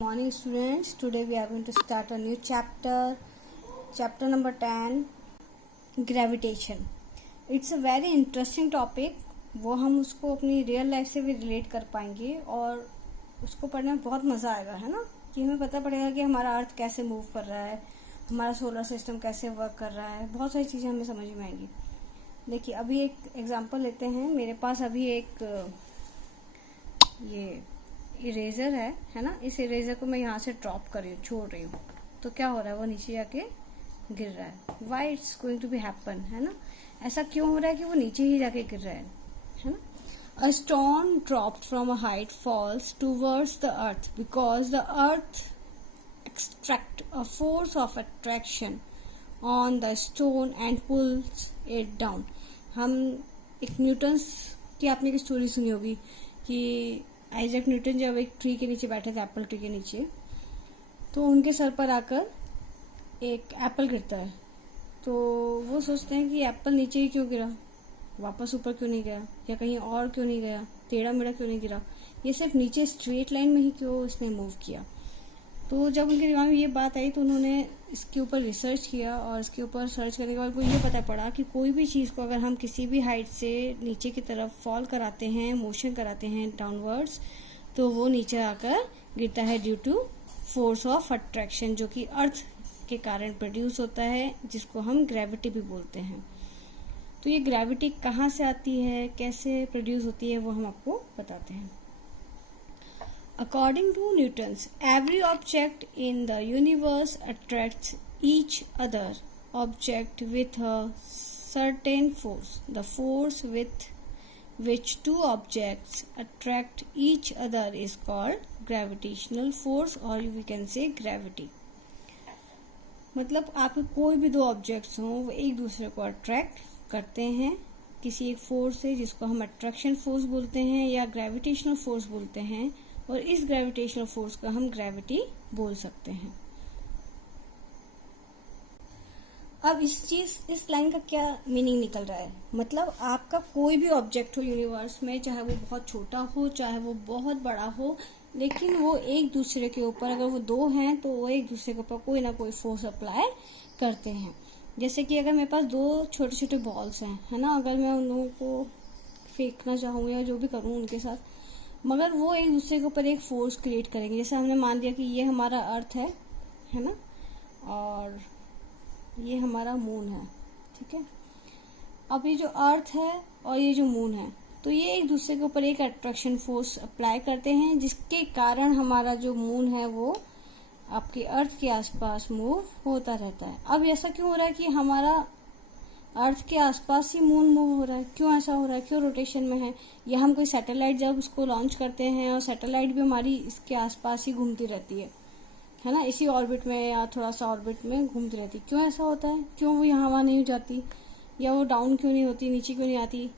Morning students, today we are going to start a new chapter number 10, gravitation. It's a very interesting topic. वो हम उसको अपनी real life से भी relate कर पाएंगे और उसको पढ़ने में बहुत मज़ा आएगा, है ना। कि हमें पता पड़ेगा कि हमारा अर्थ कैसे मूव कर रहा है, हमारा सोलर सिस्टम कैसे वर्क कर रहा है, बहुत सारी चीज़ें हमें समझ में आएंगी। देखिए, अभी एक एग्जांपल लेते हैं। मेरे पास अभी एक ये इरेजर है ना। इस इरेजर को मैं यहाँ से ड्रॉप छोड़ रही हूँ, तो क्या हो रहा है, वो नीचे जाके गिर रहा है। Why it's going to be happen, है ना। ऐसा क्यों हो रहा है कि वो नीचे ही जाके गिर रहा है ना। A stone dropped from a height falls towards the earth because the earth extract a force of attraction on the stone and pulls it down. हम एक न्यूटन्स की आपने एक स्टोरी सुनी होगी कि आइजैक न्यूटन जब एक ट्री के नीचे बैठे थे, एप्पल ट्री के नीचे, तो उनके सर पर आकर एक एप्पल गिरता है। तो वो सोचते हैं कि एप्पल नीचे ही क्यों गिरा, वापस ऊपर क्यों नहीं गया, या कहीं और क्यों नहीं गया, टेढ़ा मेढ़ा क्यों नहीं गिरा, ये सिर्फ नीचे स्ट्रेट लाइन में ही क्यों इसने मूव किया। तो जब उनके दिमाग में ये बात आई तो उन्होंने इसके ऊपर रिसर्च किया, और इसके ऊपर सर्च करने के बाद उनको ये पता पड़ा कि कोई भी चीज़ को अगर हम किसी भी हाइट से नीचे की तरफ फॉल कराते हैं, मोशन कराते हैं डाउनवर्ड्स, तो वो नीचे आकर गिरता है due to force of attraction, जो कि अर्थ के कारण प्रोड्यूस होता है, जिसको हम ग्रेविटी भी बोलते हैं। तो ये ग्रेविटी कहाँ से आती है, कैसे प्रोड्यूस होती है, वो हम आपको बताते हैं। According to Newton's, every object in the universe attracts each other object with a certain force. The force with which two objects attract each other is called gravitational force, or we can say gravity. मतलब आपके कोई भी दो objects हों, वो एक दूसरे को अट्रैक्ट करते हैं किसी एक फोर्स से, जिसको हम अट्रैक्शन फोर्स बोलते हैं या ग्रेविटेशनल फोर्स बोलते हैं, और इस ग्रेविटेशनल फोर्स का हम ग्रेविटी बोल सकते हैं। अब इस लाइन का क्या मीनिंग निकल रहा है, मतलब आपका कोई भी ऑब्जेक्ट हो यूनिवर्स में, चाहे वो बहुत छोटा हो चाहे वो बहुत बड़ा हो, लेकिन वो एक दूसरे के ऊपर, अगर वो दो हैं तो वो एक दूसरे के ऊपर कोई ना कोई फोर्स अप्लाई करते हैं। जैसे कि अगर मेरे पास दो छोटे छोटे बॉल्स हैं, है ना, अगर मैं उन लोगों को फेंकना चाहूँ या जो भी करूँ उनके साथ, मगर वो एक दूसरे के ऊपर एक फोर्स क्रिएट करेंगे। जैसे हमने मान लिया कि ये हमारा अर्थ है ना, और ये हमारा मून है, ठीक है। अब ये जो अर्थ है और ये जो मून है, तो ये एक दूसरे के ऊपर एक अट्रैक्शन फोर्स अप्लाई करते हैं, जिसके कारण हमारा जो मून है वो आपके अर्थ के आसपास मूव होता रहता है। अब ऐसा क्यों हो रहा है कि हमारा अर्थ के आसपास ही मून मूव हो रहा है, क्यों ऐसा हो रहा है, क्यों रोटेशन में है। या हम कोई सैटेलाइट जब उसको लॉन्च करते हैं, और सैटेलाइट भी हमारी इसके आसपास ही घूमती रहती है ना, इसी ऑर्बिट में या थोड़ा सा ऑर्बिट में घूमती रहती है। क्यों ऐसा होता है, क्यों वो यहाँ वहाँ नहीं जाती, या वो डाउन क्यों नहीं होती, नीचे क्यों नहीं आती।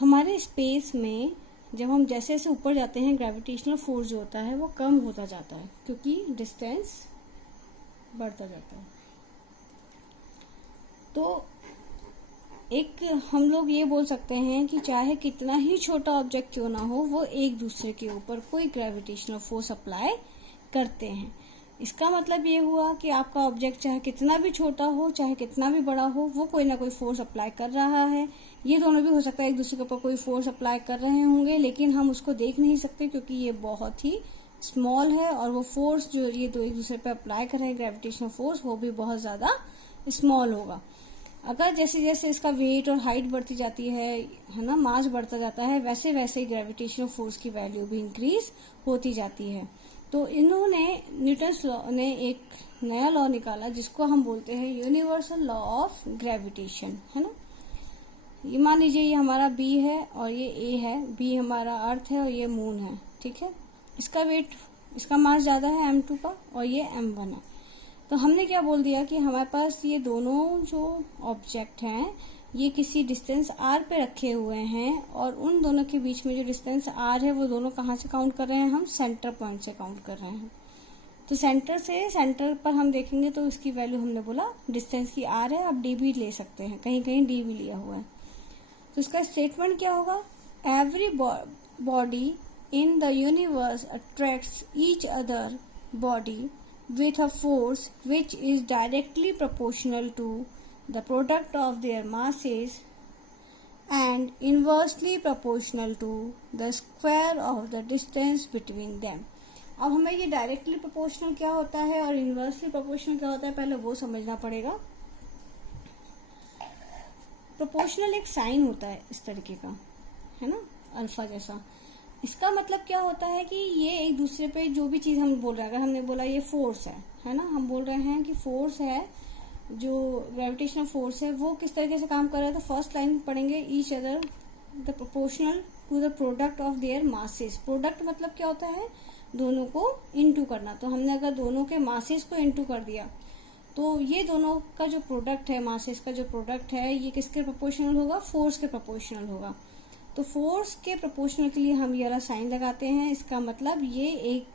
हमारे स्पेस में जब हम जैसे जैसे ऊपर जाते हैं, ग्रेविटेशनल फोर्स जो होता है वो कम होता जाता है, क्योंकि डिस्टेंस बढ़ता जाता है। तो एक हम लोग ये बोल सकते हैं कि चाहे कितना ही छोटा ऑब्जेक्ट क्यों ना हो, वो एक दूसरे के ऊपर कोई ग्रेविटेशनल फोर्स अप्लाई करते हैं। इसका मतलब ये हुआ कि आपका ऑब्जेक्ट चाहे कितना भी छोटा हो चाहे कितना भी बड़ा हो, वो कोई ना कोई फोर्स अप्लाई कर रहा है। ये दोनों भी हो सकता है एक दूसरे के ऊपर कोई फोर्स अप्लाई कर रहे होंगे, लेकिन हम उसको देख नहीं सकते क्योंकि ये बहुत ही स्मॉल है, और वो फोर्स जो ये दो एक दूसरे पे अप्लाई कर रहे हैं, ग्रेविटेशनल फोर्स, वो भी बहुत ज्यादा स्मॉल होगा। अगर जैसे जैसे इसका वेट और हाइट बढ़ती जाती है ना, मास बढ़ता जाता है, वैसे वैसे ग्रेविटेशनल फोर्स की वैल्यू भी इंक्रीज होती जाती है। तो इन्होंने न्यूटन्स लॉ ने एक नया लॉ निकाला, जिसको हम बोलते हैं यूनिवर्सल लॉ ऑफ ग्रेविटेशन, है ना। ये मान लीजिए ये हमारा बी है और ये ए है, बी हमारा अर्थ है और ये मून है, ठीक है। इसका वेट, इसका मास ज्यादा है m2 का, और ये m1 है। तो हमने क्या बोल दिया कि हमारे पास ये दोनों जो ऑब्जेक्ट हैं ये किसी डिस्टेंस r पे रखे हुए हैं, और उन दोनों के बीच में जो डिस्टेंस r है वो दोनों कहाँ से काउंट कर रहे हैं, हम सेंटर पॉइंट से काउंट कर रहे हैं। तो सेंटर पर हम देखेंगे तो इसकी वैल्यू हमने बोला डिस्टेंस की r है, आप d भी ले सकते हैं, कहीं कहीं d भी लिया हुआ है। तो इसका स्टेटमेंट क्या होगा, every body in the universe attracts each other body with a force which is directly proportional to the product of their masses and inversely proportional to the square of the distance between them. अब हमें ये directly proportional क्या होता है और inversely proportional क्या होता है, पहले वो समझना पड़ेगा। प्रोपोर्शनल एक साइन होता है इस तरीके का, है ना, अल्फा जैसा। इसका मतलब क्या होता है कि ये एक दूसरे पे जो भी चीज हम बोल रहे हैं, अगर हमने बोला ये फोर्स है ना, हम बोल रहे हैं कि फोर्स है, जो ग्रेविटेशनल फोर्स है वो किस तरीके से काम कर रहा है, तो फर्स्ट लाइन पढ़ेंगे, each other the proportional to the product of their masses. Product मतलब क्या होता है, दोनों को इनटू करना। तो हमने अगर दोनों के मासेस को इनटू कर दिया तो ये दोनों का जो प्रोडक्ट है, मासेस का जो प्रोडक्ट है, ये किसके प्रोपोर्शनल होगा, फोर्स के प्रोपोर्शनल होगा। तो फोर्स के प्रोपोर्शनल के लिए हम ये वाला साइन लगाते हैं। इसका मतलब ये एक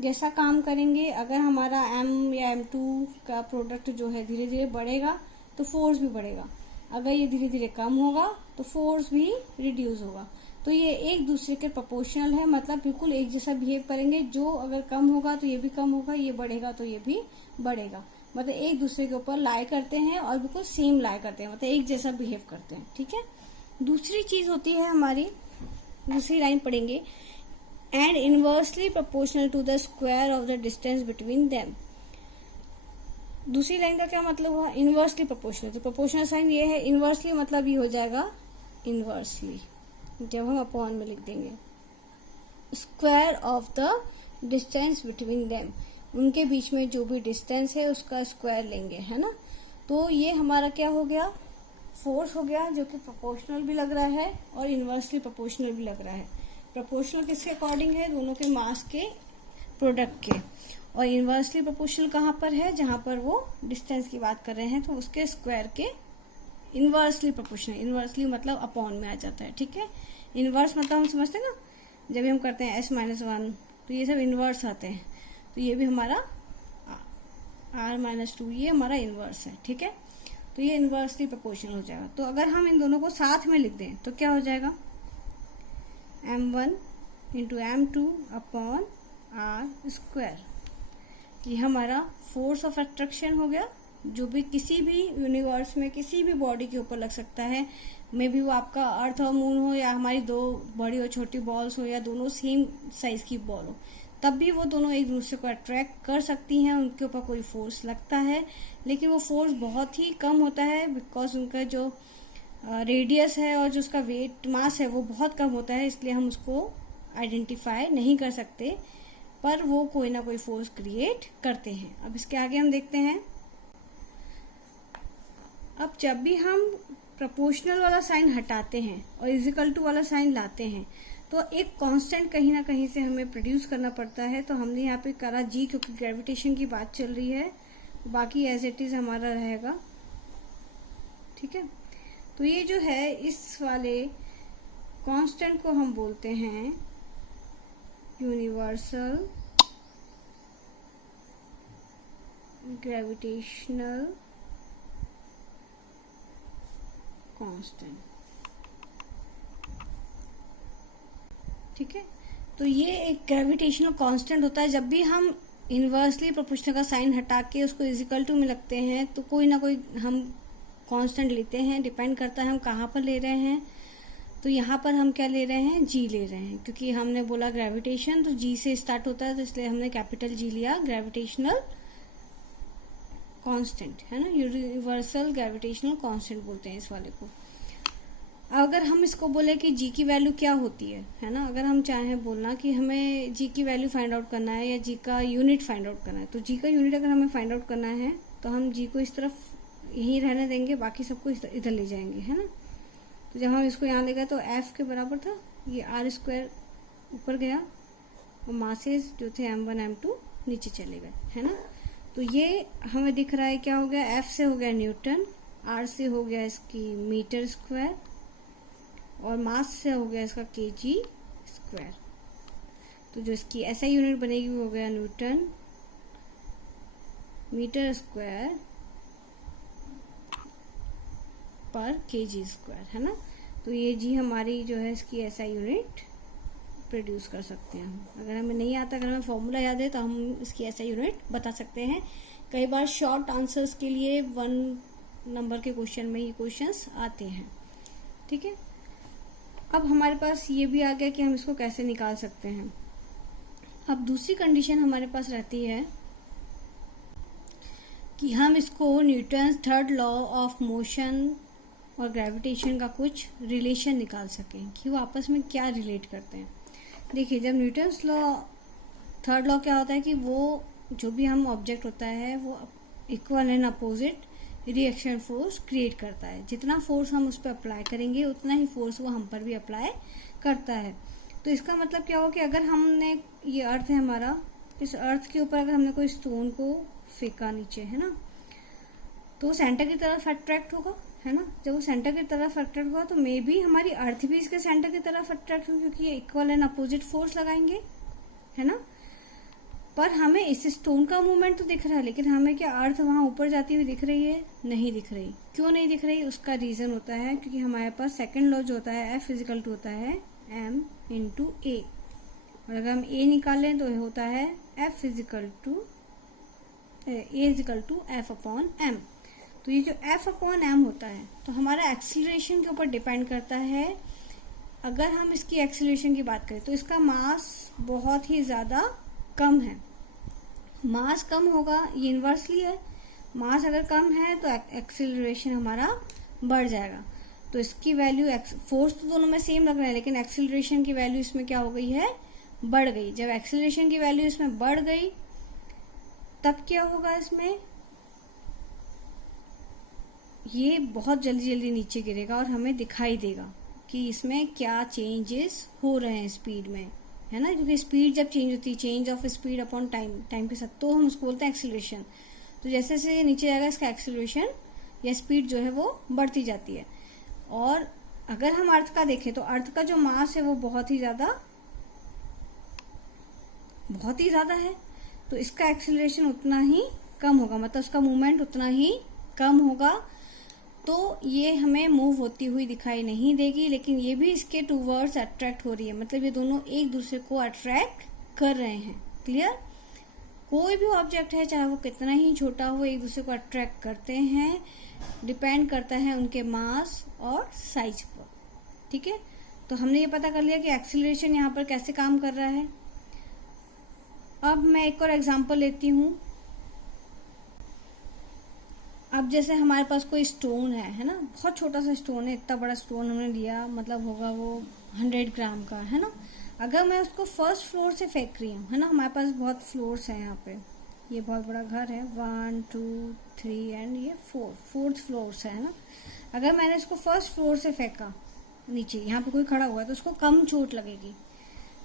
जैसा काम करेंगे। अगर हमारा m या m2 का प्रोडक्ट जो है धीरे धीरे बढ़ेगा तो फोर्स भी बढ़ेगा, अगर ये धीरे धीरे कम होगा तो फोर्स भी रिड्यूस होगा। तो ये एक दूसरे के प्रोपोर्शनल है, मतलब बिल्कुल एक जैसा बिहेव करेंगे। जो अगर कम होगा तो ये भी कम होगा, ये बढ़ेगा तो ये भी बढ़ेगा, मतलब एक दूसरे के ऊपर लाई करते हैं और बिल्कुल सेम लाई करते हैं, मतलब एक जैसा बिहेव करते हैं। ठीक है। दूसरी चीज होती है हमारी, दूसरी लाइन पढ़ेंगे, and inversely proportional to the square of the distance between them. दूसरी लाइन का क्या मतलब हुआ, इनवर्सली प्रोपोर्शनल। तो प्रोपोर्शनल साइन ये है, इनवर्सली मतलब ये हो जाएगा इनवर्सली, जब हम अपॉन में लिख देंगे, square of the distance between them, उनके बीच में जो भी डिस्टेंस है उसका स्क्वायर लेंगे, है ना। तो ये हमारा क्या हो गया, फोर्स हो गया, जो कि प्रोपोर्शनल भी लग रहा है और इनवर्सली प्रोपोर्शनल भी लग रहा है। प्रोपोर्शनल किसके अकॉर्डिंग है, दोनों के मास के प्रोडक्ट के, और इनवर्सली प्रोपोर्शनल कहाँ पर है, जहां पर वो डिस्टेंस की बात कर रहे हैं तो उसके स्क्वायर के इनवर्सली प्रोपोर्शनल। इनवर्सली मतलब अपॉन में आ जाता है। ठीक है। इनवर्स मतलब हम समझते हैं ना, जब भी हम करते हैं s-1 तो ये सब इनवर्स आते हैं, तो ये भी हमारा r-2 ये हमारा इनवर्स है। ठीक है। तो ये इनवर्सली प्रोपोर्शनल हो जाएगा। तो अगर हम इन दोनों को साथ में लिख दें तो क्या हो जाएगा, m1 into m2 upon r square. ये हमारा फोर्स ऑफ अट्रैक्शन हो गया, जो भी किसी भी यूनिवर्स में किसी भी बॉडी के ऊपर लग सकता है। मे बी वो आपका अर्थ और मून हो, या हमारी दो बड़ी और छोटी बॉल्स हो, या दोनों सेम साइज की बॉल हो, तब भी वो दोनों एक दूसरे को अट्रैक्ट कर सकती हैं। उनके ऊपर कोई फोर्स लगता है, लेकिन वो फोर्स बहुत ही कम होता है, बिकॉज उनका जो रेडियस है और जो उसका वेट मास है वो बहुत कम होता है, इसलिए हम उसको आइडेंटिफाई नहीं कर सकते, पर वो कोई ना कोई फोर्स क्रिएट करते हैं। अब इसके आगे हम देखते हैं। अब जब भी हम प्रोपोर्शनल वाला साइन हटाते हैं और इजिकल टू वाला साइन लाते हैं, तो एक कांस्टेंट कहीं ना कहीं से हमें प्रोड्यूस करना पड़ता है। तो हमने यहाँ पे करा जी, क्योंकि ग्रेविटेशन की बात चल रही है, बाकी एज इट इज हमारा रहेगा। ठीक है। तो ये जो है, इस वाले कांस्टेंट को हम बोलते हैं यूनिवर्सल ग्रेविटेशनल कांस्टेंट। ठीक है। तो ये एक ग्रेविटेशनल कांस्टेंट होता है। जब भी हम इनवर्सली प्रोपोर्शनल का साइन हटा के उसको इजिकल टू में लगते हैं, तो कोई ना कोई हम कांस्टेंट लेते हैं, डिपेंड करता है हम कहाँ पर ले रहे हैं। तो यहाँ पर हम क्या ले रहे हैं, जी ले रहे हैं, क्योंकि हमने बोला ग्रेविटेशन तो जी से स्टार्ट होता है, तो इसलिए हमने कैपिटल जी लिया। ग्रेविटेशनल कांस्टेंट है ना, यूनिवर्सल ग्रेविटेशनल कांस्टेंट बोलते हैं इस वाले को। अगर हम इसको बोले कि जी की वैल्यू क्या होती है ना, अगर हम चाहें बोलना कि हमें जी की वैल्यू फाइंड आउट करना है या जी का यूनिट फाइंड आउट करना है, तो जी का यूनिट अगर हमें फाइंड आउट करना है तो हम जी को इस तरफ यहीं रहने देंगे, बाकी सबको इधर ले जाएंगे, है ना। तो जब हम इसको यहाँ ले गए तो एफ के बराबर था, ये आर स्क्वायर ऊपर गया और मासेस जो थे m1 m2 नीचे चले गए, है ना। तो ये हमें दिख रहा है क्या हो गया, एफ से हो गया न्यूटन, आर से हो गया इसकी मीटर स्क्वायर, और मास से हो गया इसका केजी स्क्वायर। तो जो इसकी ऐसा यूनिट बनेगी वो हो गया न्यूटन मीटर स्क्वायर पर केजी स्क्वायर, है ना। तो ये जी हमारी जो है इसकी ऐसा यूनिट प्रोड्यूस कर सकते हैं हम। अगर हमें नहीं आता, अगर हमें फॉर्मूला याद है तो हम इसकी ऐसा यूनिट बता सकते हैं। कई बार शॉर्ट आंसर्स के लिए 1 नंबर के क्वेश्चन में ये क्वेश्चंस आते हैं। ठीक है, अब हमारे पास ये भी आ गया कि हम इसको कैसे निकाल सकते हैं। अब दूसरी कंडीशन हमारे पास रहती है कि हम इसको Newton's third law of motion और ग्रेविटेशन का कुछ रिलेशन निकाल सकें कि वो आपस में क्या रिलेट करते हैं। देखिए, जब न्यूटन्स लॉ थर्ड लॉ क्या होता है कि वो जो भी हम ऑब्जेक्ट होता है वो equal and opposite reaction force create करता है। जितना फोर्स हम उस पर अप्लाई करेंगे उतना ही फोर्स वो हम पर भी अप्लाई करता है। तो इसका मतलब क्या हुआ कि अगर हमने, ये अर्थ है हमारा, इस अर्थ के ऊपर अगर हमने कोई स्टोन को फेंका नीचे, है ना, तो वो सेंटर की तरफ अट्रैक्ट होगा, है ना। जब वो सेंटर की तरफ अट्रैक्ट होगा तो मे बी हमारी अर्थ भी इसके सेंटर की तरफ अट्रैक्ट होगी, क्योंकि ये इक्वल एंड अपोजिट फोर्स लगाएंगे, है ना। पर हमें इस स्टोन का मूवमेंट तो दिख रहा है, लेकिन हमें क्या अर्थ वहां ऊपर जाती हुई दिख रही है? नहीं दिख रही। क्यों नहीं दिख रही? उसका रीजन होता है क्योंकि हमारे पास सेकंड लॉ जो होता है F इजिकल टू होता है m इंटू ए, और अगर हम a निकालें तो होता है F is equal to a is equal to F upon m। तो ये जो F अपॉन m होता है तो हमारा एक्सीलरेशन के ऊपर डिपेंड करता है। अगर हम इसकी एक्सीलरेशन की बात करें तो इसका मास बहुत ही ज्यादा कम है। मास कम होगा, ये इन्वर्सली है, मास अगर कम है तो एक्सीलरेशन हमारा बढ़ जाएगा। तो इसकी वैल्यू, फोर्स तो दोनों में सेम लग रहा है, लेकिन एक्सीलरेशन की वैल्यू इसमें क्या हो गई है? बढ़ गई। जब एक्सीलरेशन की वैल्यू इसमें बढ़ गई तब क्या होगा? इसमें ये बहुत जल्दी जल्दी नीचे गिरेगा और हमें दिखाई देगा कि इसमें क्या चेंजेस हो रहे हैं स्पीड में, है ना। क्योंकि स्पीड जब चेंज होती है, change of speed upon time के साथ, तो हम उसको बोलते हैं एक्सीलरेशन। तो जैसे जैसे नीचे जाएगा इसका एक्सीलरेशन या स्पीड जो है वो बढ़ती जाती है। और अगर हम अर्थ का देखें तो अर्थ का जो मास है वो बहुत ही ज्यादा है, तो इसका एक्सीलरेशन उतना ही कम होगा, मतलब उसका मूवमेंट उतना ही कम होगा। तो ये हमें मूव होती हुई दिखाई नहीं देगी, लेकिन ये भी इसके टूवर्ड्स अट्रैक्ट हो रही है, मतलब ये दोनों एक दूसरे को अट्रैक्ट कर रहे हैं। क्लियर? कोई भी ऑब्जेक्ट है, चाहे वो कितना ही छोटा हो, एक दूसरे को अट्रैक्ट करते हैं। डिपेंड करता है उनके मास और साइज पर। ठीक है, तो हमने ये पता कर लिया कि एक्सीलरेशन यहाँ पर कैसे काम कर रहा है। अब मैं एक और एग्जांपल लेती हूँ। अब जैसे हमारे पास कोई स्टोन है ना, बहुत छोटा सा स्टोन है, इतना बड़ा स्टोन हमने लिया, मतलब होगा वो 100 ग्राम का, है ना। अगर मैं उसको फर्स्ट फ्लोर से फेंक रही हूँ, है ना, हमारे पास बहुत फ्लोर्स हैं यहाँ पे, ये बहुत बड़ा घर है, 1 2 3 एंड ये 4th फ्लोर से, है ना। अगर मैंने इसको फर्स्ट फ्लोर से फेंका नीचे, यहाँ पे कोई खड़ा हुआ है तो उसको कम चोट लगेगी।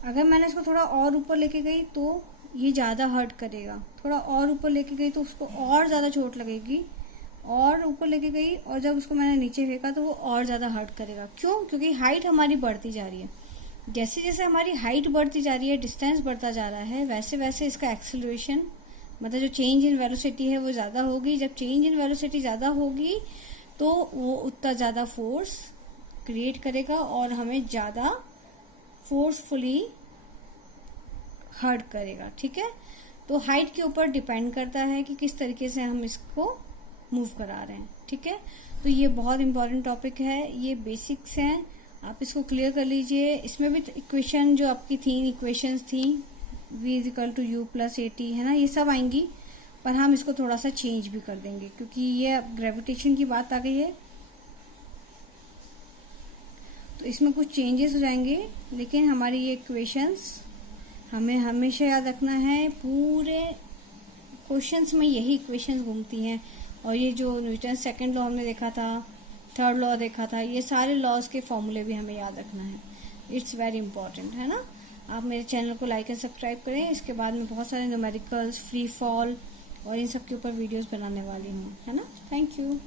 अगर मैंने इसको थोड़ा और ऊपर लेके गई तो ये ज्यादा हर्ट करेगा, थोड़ा और ऊपर लेके गई तो उसको और ज्यादा चोट लगेगी, और ऊपर लेके गई और जब उसको मैंने नीचे फेंका तो वो और ज्यादा हर्ट करेगा। क्यों? क्योंकि हाइट हमारी बढ़ती जा रही है। जैसे जैसे हमारी हाइट बढ़ती जा रही है, डिस्टेंस बढ़ता जा रहा है, वैसे वैसे इसका एक्सीलरेशन, मतलब जो चेंज इन वेलोसिटी है वो ज्यादा होगी। जब चेंज इन वेलोसिटी ज्यादा होगी तो वो उतना ज्यादा फोर्स क्रिएट करेगा और हमें ज्यादा फोर्सफुली हर्ट करेगा। ठीक है, तो हाइट के ऊपर डिपेंड करता है कि किस तरीके से हम इसको मूव करा रहे हैं। ठीक है, तो ये बहुत इंपॉर्टेंट टॉपिक है, ये बेसिक्स हैं, आप इसको क्लियर कर लीजिए। इसमें भी इक्वेशन जो आपकी थी, इक्वेशंस थी v is equal to u plus AT, है ना, ये सब आएंगी, पर हम इसको थोड़ा सा चेंज भी कर देंगे क्योंकि ये अब ग्रेविटेशन की बात आ गई है, तो इसमें कुछ चेंजेस हो जाएंगे। लेकिन हमारी ये इक्वेशंस हमें हमेशा याद रखना है, पूरे क्वेश्चंस में यही इक्वेशंस घूमती हैं। और ये जो न्यूटन सेकंड लॉ हमने देखा था, थर्ड लॉ देखा था, ये सारे लॉज के फॉर्मूले भी हमें याद रखना है। इट्स वेरी इंपॉर्टेंट, है ना। आप मेरे चैनल को लाइक एंड सब्सक्राइब करें। इसके बाद में बहुत सारे न्यूमेरिकल्स, फ्री फॉल और इन सब के ऊपर वीडियोस बनाने वाली हूँ, है ना। Thank you.